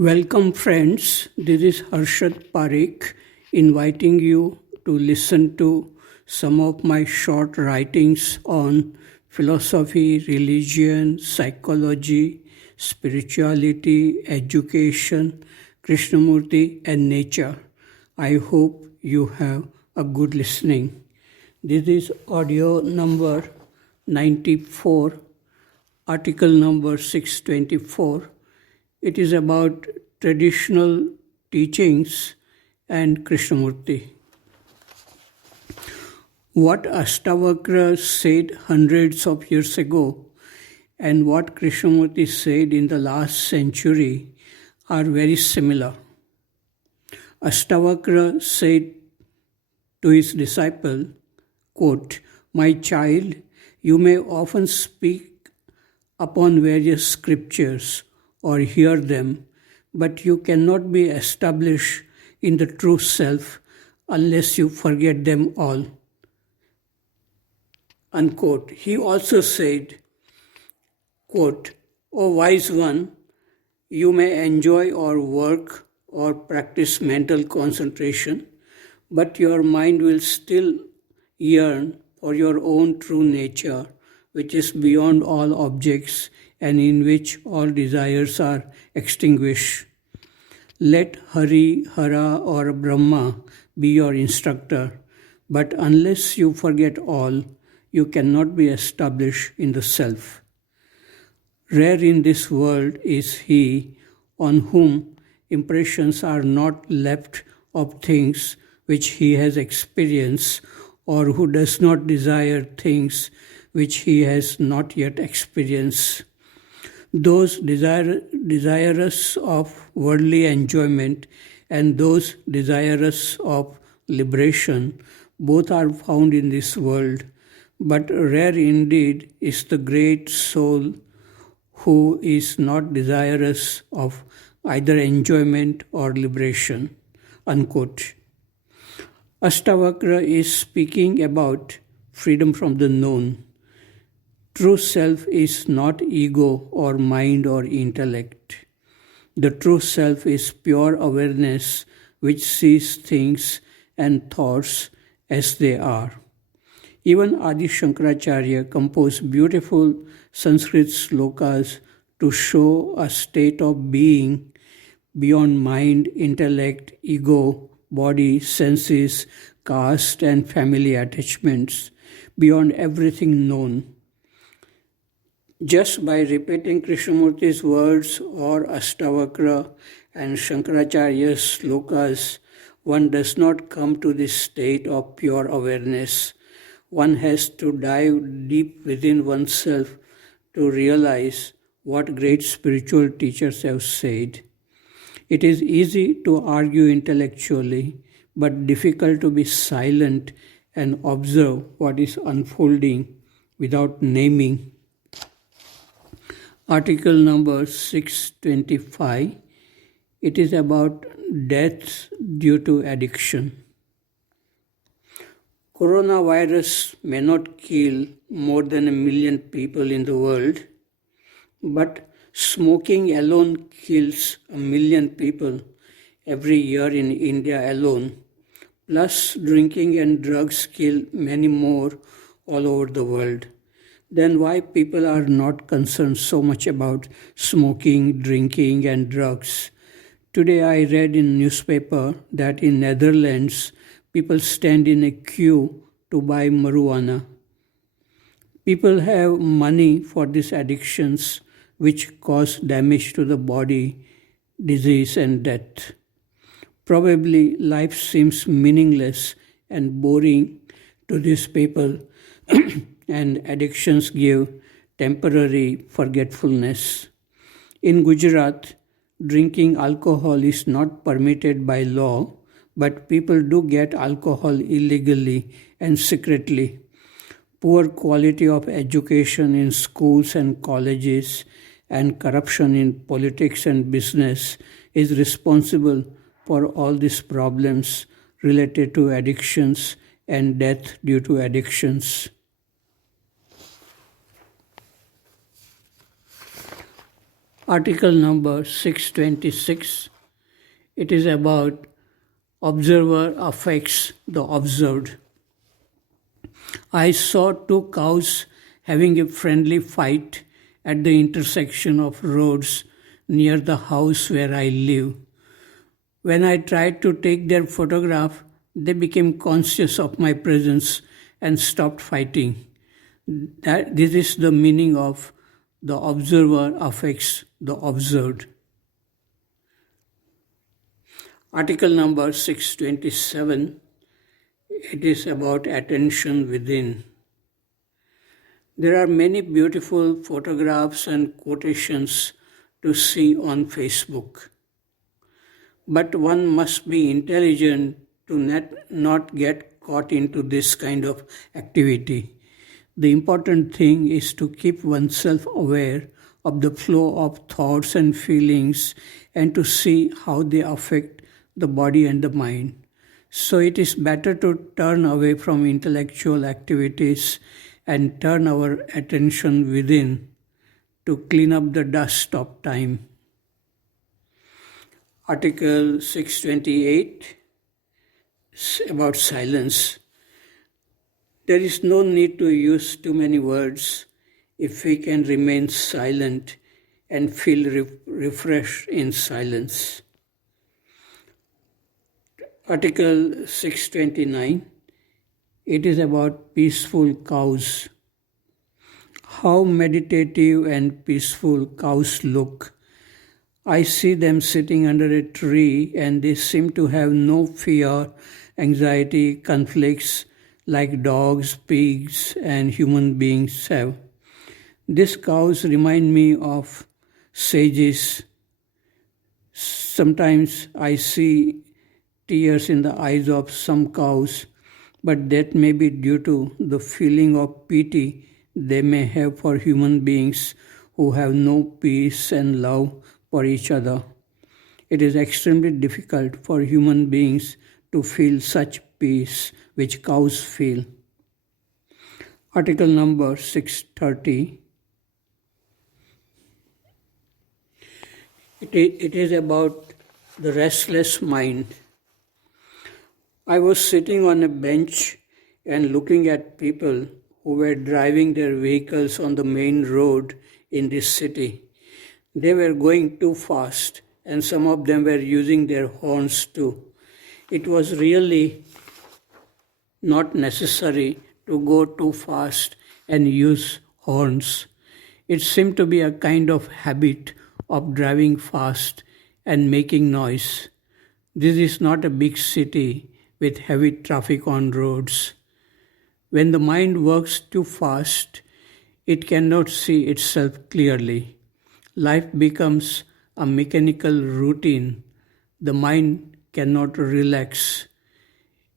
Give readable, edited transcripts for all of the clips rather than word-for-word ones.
Welcome, friends. This is Harshad Parikh inviting you to listen to some of my short writings on philosophy, religion, psychology, spirituality, education, Krishnamurti, and nature. I hope you have a good listening. This is audio number 94, article number 624. It is about traditional teachings and Krishnamurti. What Ashtavakra said hundreds of years ago and what Krishnamurti said in the last century are very similar. Ashtavakra said to his disciple, quote, "My child, you may often speak upon various scriptures or hear them, but you cannot be established in the true self unless you forget them all." Unquote. He also said, quote, "O wise one, you may enjoy or work or practice mental concentration, but your mind will still yearn for your own true nature, which is beyond all objects and in which all desires are extinguished. Let Hari, Hara, or Brahma be your instructor, but unless you forget all, you cannot be established in the self. Rare in this world is he on whom impressions are not left of things which he has experienced, or who does not desire things which he has not yet experienced. Those desirous of worldly enjoyment and those desirous of liberation, both are found in this world, but rare indeed is the great soul who is not desirous of either enjoyment or liberation." Unquote. Ashtavakra is speaking about freedom from the known. True self is not ego or mind or intellect. The true self is pure awareness which sees things and thoughts as they are. Even Adi Shankaracharya composed beautiful Sanskrit slokas to show a state of being beyond mind, intellect, ego, body, senses, caste, and family attachments, beyond everything known. Just by repeating Krishnamurti's words or Ashtavakra and Shankaracharya's slokas, one does not come to this state of pure awareness. One has to dive deep within oneself to realize what great spiritual teachers have said. It is easy to argue intellectually, but difficult to be silent and observe what is unfolding without naming. Article number 625. It is about deaths due to addiction. Coronavirus may not kill more than 1 million people in the world, but smoking alone kills 1 million people every year in India alone. Plus, drinking and drugs kill many more all over the world. Then why people are not concerned so much about smoking, drinking, and drugs? Today I read in newspaper that in Netherlands, people stand in a queue to buy marijuana. People have money for these addictions which cause damage to the body, disease, and death. Probably life seems meaningless and boring to these people and addictions give temporary forgetfulness. In Gujarat, drinking alcohol is not permitted by law, but people do get alcohol illegally and secretly. Poor quality of education in schools and colleges and corruption in politics and business is responsible for all these problems related to addictions and death due to addictions. Article number 626. It is about observer affects the observed. I saw two cows having a friendly fight at the intersection of roads near the house where I live. When I tried to take their photograph, they became conscious of my presence and stopped fighting. This is the meaning of the observer affects the observed. Article number 627. It is about attention within. There are many beautiful photographs and quotations to see on Facebook. But one must be intelligent to not get caught into this kind of activity. The important thing is to keep oneself aware of the flow of thoughts and feelings and to see how they affect the body and the mind. So it is better to turn away from intellectual activities and turn our attention within to clean up the dust of time. Article 628 about silence. There is no need to use too many words if we can remain silent and feel refreshed in silence. Article 629. It is about peaceful cows. How meditative and peaceful cows look. I see them sitting under a tree and they seem to have no fear, anxiety, conflicts like dogs, pigs, and human beings have. These cows remind me of sages. Sometimes I see tears in the eyes of some cows, but that may be due to the feeling of pity they may have for human beings who have no peace and love for each other. It is extremely difficult for human beings to feel such peace which cows feel. Article number 630. It is about the restless mind. I was sitting on a bench and looking at people who were driving their vehicles on the main road in this city. They were going too fast and some of them were using their horns too. It was really not necessary to go too fast and use horns. It seemed to be a kind of habit of driving fast and making noise. This is not a big city with heavy traffic on roads. When the mind works too fast, it cannot see itself clearly. Life becomes a mechanical routine. The mind cannot relax.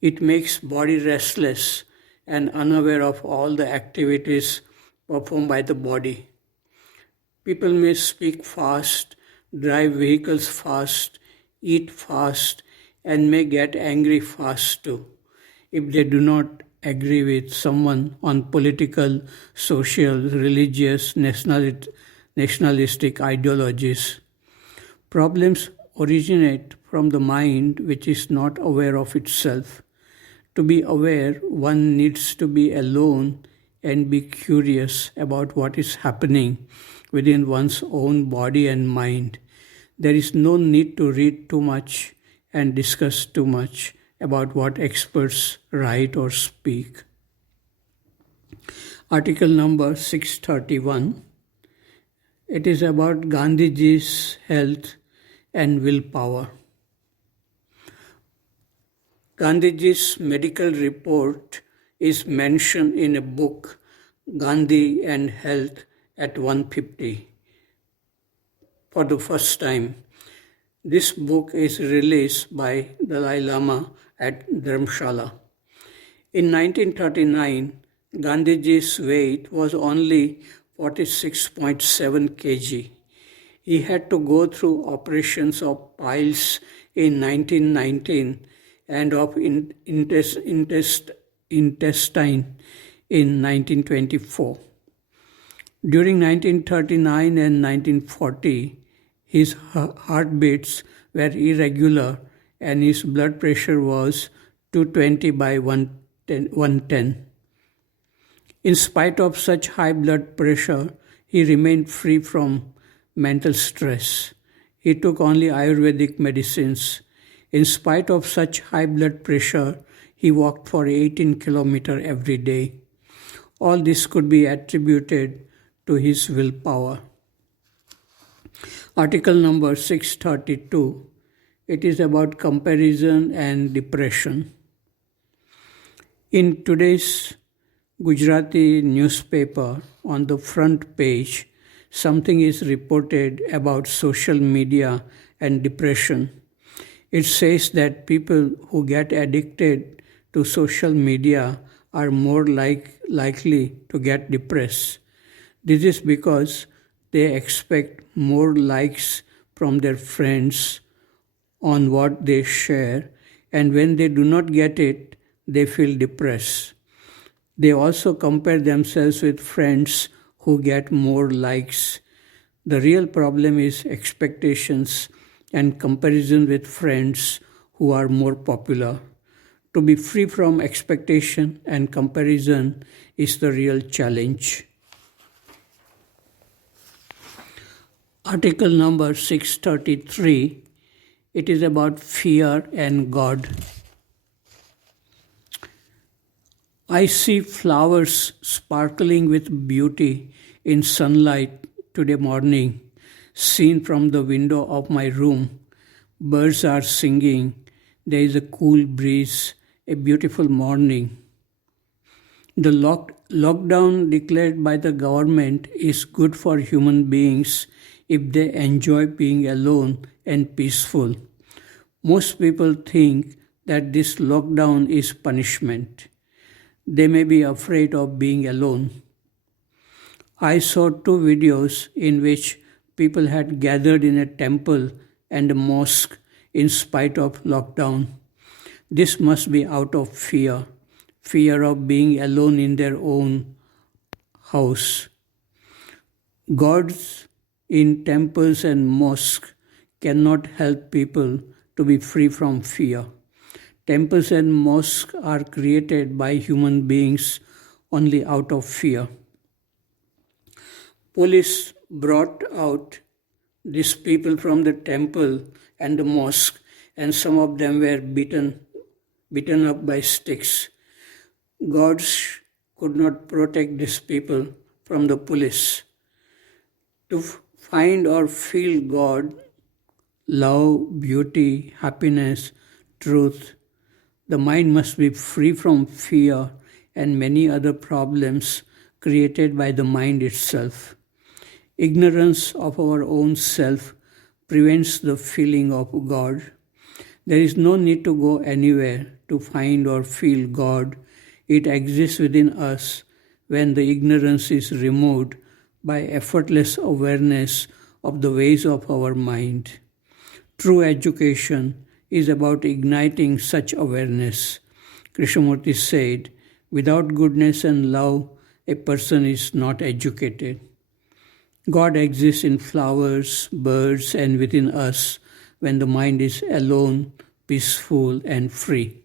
It makes body restless and unaware of all the activities performed by the body. People may speak fast, drive vehicles fast, eat fast, and may get angry fast too if they do not agree with someone on political, social, religious, nationalistic ideologies. Problems originate from the mind which is not aware of itself. To be aware, one needs to be alone and be curious about what is happening within one's own body and mind. There is no need to read too much and discuss too much about what experts write or speak. Article number 631. It is about Gandhiji's health and willpower. Gandhiji's medical report is mentioned in a book, Gandhi and Health at 150, for the first time. This book is released by Dalai Lama at Dharamshala. In 1939, Gandhiji's weight was only 46.7 kg. He had to go through operations of piles in 1919 and of intestine in 1924. During 1939 and 1940, His heartbeats were irregular and his blood pressure was 220 by 110. In spite of such high blood pressure, he remained free from mental stress. He took only Ayurvedic medicines. In spite of such high blood pressure, he walked for 18 kilometers every day. All this could be attributed to his willpower. Article number 632. It is about comparison and depression. In today's Gujarati newspaper, on the front page, something is reported about social media and depression. It says that people who get addicted to social media are more likely to get depressed. This is because they expect more likes from their friends on what they share, and when they do not get it, they feel depressed. They also compare themselves with friends who get more likes. The real problem is expectations and comparison with friends who are more popular. To be free from expectation and comparison is the real challenge. Article number 633. It is about fear and God. I see flowers sparkling with beauty in sunlight today morning, seen from the window of my room. Birds are singing. There is a cool breeze, a beautiful morning. The lockdown declared by the government is good for human beings if they enjoy being alone and peaceful. Most people think that this lockdown is punishment. They may be afraid of being alone. I saw two videos in which people had gathered in a temple and a mosque in spite of lockdown. This must be out of fear of being alone in their own house. Gods in temples and mosques cannot help people to be free from fear. Temples and mosques are created by human beings only out of fear. Police brought out these people from the temple and the mosque, and some of them were beaten up by sticks. Gods could not protect these people from the police. To find or feel God, love, beauty, happiness, truth, the mind must be free from fear and many other problems created by the mind itself. Ignorance of our own self prevents the feeling of God. There is no need to go anywhere to find or feel God. It exists within us when the ignorance is removed by effortless awareness of the ways of our mind. True education is about igniting such awareness. Krishnamurti said, without goodness and love, a person is not educated. God exists in flowers, birds, and within us when the mind is alone, peaceful, and free.